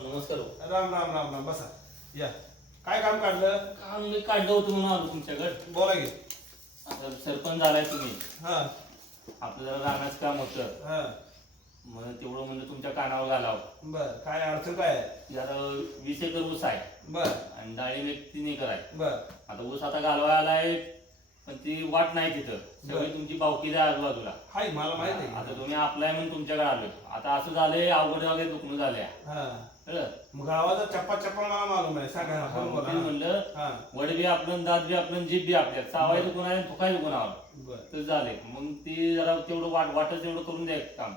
नमस्कार हो. राम राम राम राम. बसा. या. काय काम काढलं? काम मी काढलं होतं म्हणून आलो तुमच्याकडे बोला की. आता सरपंच झालाय तुम्ही. हा. आपलं जरा राहण्याचं काम होतं. हा. मग तेवढं म्हणजे तुमच्या कानावर घालावं. बर. काय अडचण काय आहे? जरा वीस एकर ऊस आहे. बर. आणि डाळिंब एक तीन एकर आहे बर. आता ऊस आता घालवायला आलाय पण ती वाट नाही तिथं. सगळी. तुमची बावकी आहे आजूबाजूला. हाय मला माहीत आहे. आता तुम्ही आपलाय म्हणून तुमच्याकडे आलोय. आता असं झालंय अवघड वगैरे दुखणं झालंय. हा. कळलं? मग गावाचा चप्पा चप्पा मला मालूम आहे सांगा बोल मग बोला ते म्हणलं हा. वड बी आपलं दात बी आपलं जीभ बी आपल्या चावायचं कोण आहे थुकायचं कोणावर बर. तर झाले. मग ती जरा तेवढं वाट वाटत तेवढं करून द्या काम.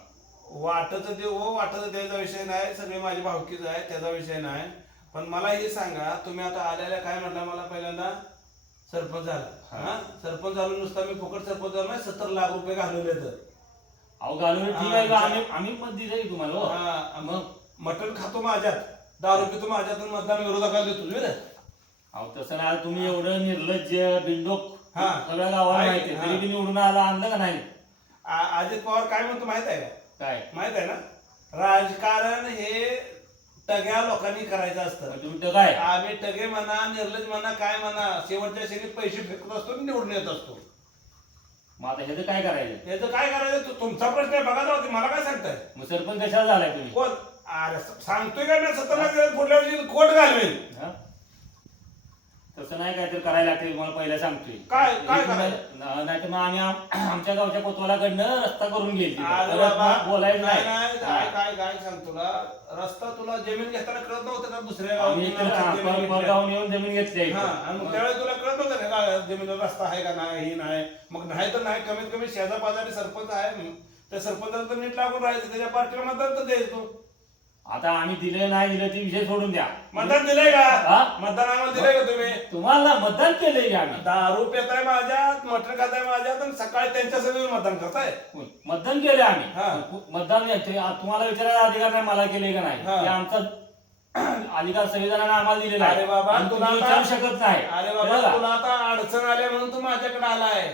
वाटत ते हो वाटत द्यायचा विषय नाही. सगळी माझी भावकीच आहे त्याचा विषय नाही. पण मला हे सांगा तुम्ही आता आलेल्या काय म्हटलं मला पहिल्यांदा? सरपंच झाला हा. सरपंच झालो नुसता मी फुकट सरपंच झालो नाही सत्तर लाख रुपये घालवले तर अहो घालून ठीक आहे का? आम्ही आम्ही मत दिलंय की तुम्हाला हो. हा, मग मटण खातो माझ्यात दारू पितो माझ्यात आणि मतदान विरोधाकडे देतो रे अहो तसं नाही तुम्ही एवढं निर्लज्ज बिंडोक हा. सगळ्या गावाला आहे, माहिती आहे. हा. तरी बी निवडून आला आणलं का नाही आ- अजित पवार काय म्हणतो माहीत आहे का काय माहीत आहे ना राजकारण हे टग्या लोकांनी करायचं असतं. तुम्ही काय? आम्ही टगे म्हणा निर्लज म्हणा काय म्हणा शेवटच्या क्षणी पैसे फेकत असतो आणि निवडून येत असतो. मग आता ह्याचं काय करायचं? याचं काय करायचं? तु- तुमचा प्रश्न आहे बघा जाऊ मला काय सांगताय? मग सरपंच कशाला झालाय तुम्ही? कोण? अरे सांगतोय का मी? दिले, पुढल्या वर्षी कोट घालवेल हा? तसं नाही काय तर करायला लागते मला पहिला सांगतोय काय- काय? नाही तर मग आम्ही आम- आमच्या गावच्या कोतवालाकडनं रस्ता करून घेईल तिथं. अरे परत बाबा मग बोलायचं नाही काय हा. काय काय सांग तुला रस्ता तुला जमीन घेताना कळत नव्हतं का दुसऱ्या आम्ही हा, पर-? परगावून येऊन जमीन घेतली हा आणि मग आहे त्यावेळेस तुला कळत होतं का का जमिनीला रस्ता आहे का नाही ही नाही मग नाही तर नाही कमीत कमी शेजा पाजारी सरपंच आहे त्या सरपंचाला तर नीट लागून राहायचं त्याच्या पार्टीला मतदान तर द्यायचं आता आम्ही दिले नाही दिलं ते विषय सोडून द्या. मतदान दिलंय का? हा? मतदान आम्हाला दिलंय का तुम्ही? तुम्हाला मतदान केलंय की आम्ही? दारू पेताय माझ्यात मटण खाताय माझ्यात आणि सकाळी त्यांच्या सगळं मतदान करताय. मतदान आम्ही. हा. मतदान ते तुम्हाला विचारायला अधिकार नाही मला केले का नाही? हा. ते आमचा अधिकार संविधानाने आम्हाला दिलेला आहे. अरे बाबा आणि तुला तुम्ही आता- विचारू शकत नाही. अरे बाबा? तुला आता अडचण आल्या म्हणून तू माझ्याकडे आलाय.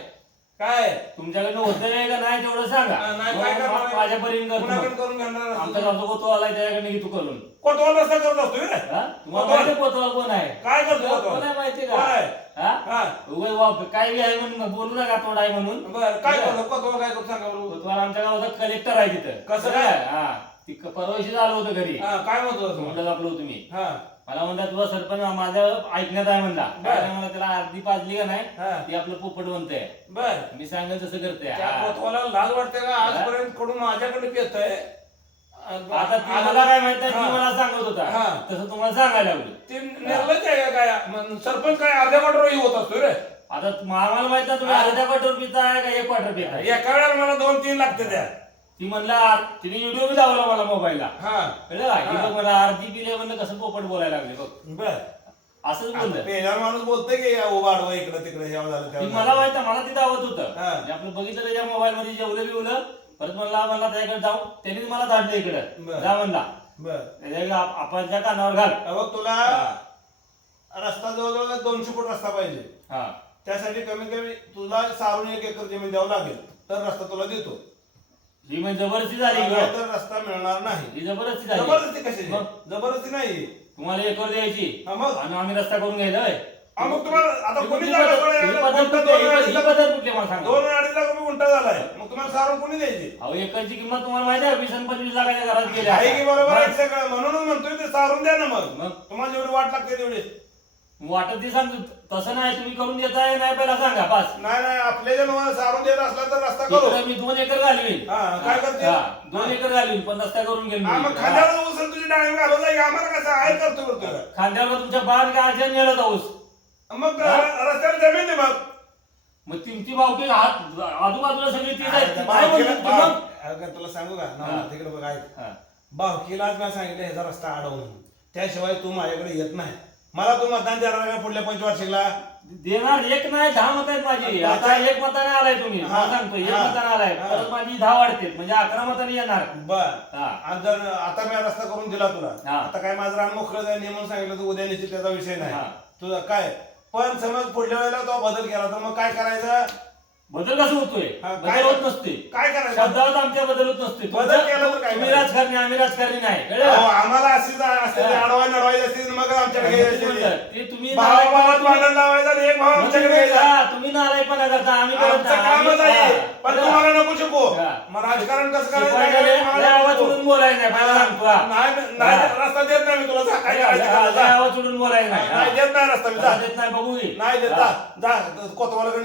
काय? तुमच्याकडनं होतंय का नाही तेवढं सांगा. नाही काय मग करणार? माझ्यापर्यंत करतो. कुणाकडे मग. करून घेणार आमचा गावचा कोतवाल आलाय त्याच्याकडनं घेतो करून. कोतवाल रस्ता करत असतो रे हा? तुम्हाला कोतवाल? माहिती कोतवाल कोण आहे? काय करतो कोण कोतवाल? आहे माहिती कोण आहे? का हा? हा. उगाच वा- काय बी आहे म्हणून बोलू नका तोड आहे म्हणून. बर काय करतो? कोतवाल काय करतो सांगा कोतवाल आमच्या गावाचा कलेक्टर आहे तिथं. कसं काय? हा. ती क- परवाशी झालं होतं घरी. हा काय म्हणतो म्हणलं आपलं तुम्ही हा. मला म्हणला तुला सरपंच माझं ऐकण्यात आहे म्हणला. बर. काय मला त्याला अर्धी पाजली का नाही हा. ती आपलं पोपट बनतंय. बर. मी सांगेल तसं करते त्या कोतवाला लाज वाटते का? आजपर्यंत कडून माझ्याकडे येतय. आता ती मला काय माहीत आहे ती हा. मला सांगत होता. हा. तसं तुम्हाला सांगायला लागलो. ते निर्लज आहे का काय? मग सरपंच काय अर्ध्या वाटवर होत असतो रे? आता आम्हाला माहीत नाही तुम्ही हा. अर्ध्या क्वार्टर पिता आहे का एक क्वार्टर पिता आहे? एका वेळेला मला दोन तीन लागते त्या. ती म्हणला तिने व्हिडिओ बी लावला मला मोबाईलला हा. कळलं का? हा. मला अर्धी पिले म्हणलं कसं पोपट बोलायला लागले बघ. बर. असंच बोललं. पेल्यावर माणूस बोलतोय की आडवा इकडे तिकडे जेव्हा झालं ती मला माहीत आहे, मला ती दावत होतं. हा. आपलं बघितलं त्याच्या मोबाईल मध्ये जेवलं बिवलं. परत म्हणला म्हणला त्याच्याकडे जाऊ. त्यांनीच मला धाडलं इकडे. बरं. जा म्हणला. बर. त्याच्या आप- आपणच्या कानावर घाल. बघ तुला रस्ता जवळजवळ दोनशे फूट रस्ता पाहिजे. हा. त्यासाठी कमीत कमी तुला सारून एक एकर जमीन द्यावं लागेल. तर रस्ता तुला देतो. ही म्हणजे जबरदस्ती झाली गं. तर रस्ता मिळणार नाही. ही जबरदस्ती झाली. जबरदस्ती कशी? मग? जबरदस्ती नाही. तुम्हाला एकर द्यायची. हा मग? आणि आम्ही रस्ता करून घ्यायला होय. हा, मग तुम्हाला आता ही कोणी कुठली जागा पद्धत- सोडायला ही लागला? पद्धत कोणता कुठली- दोन ही अडीच लाख- पद्धत कुठली मला सांगा. दोन अडीच लाख रुपये गुंठा झालाय. मग तुम्हाला सारून कोणी द्यायची? अहो एकरची किंमत तुम्हाला माहिती आहे वीस आणि पंचवीस लाखाच्या घरात गेल्या. आहे की बरोबर आहे सगळं? म्हणूनच म्हणतोय ते सारून द्या ना मग. मग? तुम्हाला जेवढी वाट लागते तेवढी. वाटत ते सांगतो तसं नाही तुम्ही करून देताय नाही पहिला सांगा बस नाही नाही आपल्या जर मला सारून देत असला तर रस्ता करू इकडे मी दोन एकर घालवीन हा, काय करते? हा, दोन एकर घालवीन पण रस्ता करून घेईन हा मग. खांद्यावर उचल तुझी डाळिंब घालवत आहे आम्हाला कसं आहे करतो हा. खांद्यावर तुमच्या बाण गायच्या नेलं जाऊस मग हा? रस्त्याला जमीन दे मग मग तुमची भावकी हात आजूबाजूला सगळी तीच आहे काय मग? अगं, तुला सांगू का. तिकडे बघ ऐक हा. भावकीलाच मी सांगितलं ह्याचा रस्ता अडवून. त्याशिवाय तू माझ्याकडे येत नाही मला तू मतदान देणार का पुढल्या पंचवार्षिकला देणार एक नाही दहा मत आहेत माझी आता एक मताने आलाय तुम्ही हा. मला सांगतो एक हा. मताने आलाय हा. परत माझी दहा वाढते म्हणजे अकरा मताने येणार बर हा आणि जर आता मी रस्ता करून दिला तुला हा. आता काय माझं रान मोकळं जाईल म्हणून सांगितलं तू उद्या निश्चित त्याचा विषय नाही हा. तुझं काय पण समज पुढल्या वेळेला तो बदल केला तर मग काय करायचं बदल कसं होतोय हा, काय- बदल होत नसते काय करायचं शब्दात आमच्या बदल होत नसते बदल तुमचं- केला तर काय तुम्ही करायचं? राजकारणी आम्ही राजकारणी नाही अहो, आम्हाला अशीच असते हा. अडवाय नडवायची असते मग आमच्याकडे ते यायचे म्हणतात, ते. ते तुम्ही भावा भावात भांडण लावायचं आणि एक भाव म्हणजे आमच्याकडे तुम्ही- यायचा हा, तुम्ही नालायकपणा करता आम्ही करत आमचं नाही. कामच आम्ही- आहे हा, पण कळलं? तुम्हाला नको शिकू हा. मग राजकारण कसं करायचं शिकवायला काय करायचं लय- मला लय आवाज नको. उडून बोलायचं नाही पहिला सांगतो हा. नाही नाही हा. रस्ता देत नाही मी तुला जा काय लय- करायचं करा, लय जा. आवाज उडून बोलायचं नाही नाही हा. देत नाही रस्ता मी जा देत नाही बघू की. नाही देत. जा जा कोतवालकडे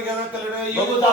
बघू जातो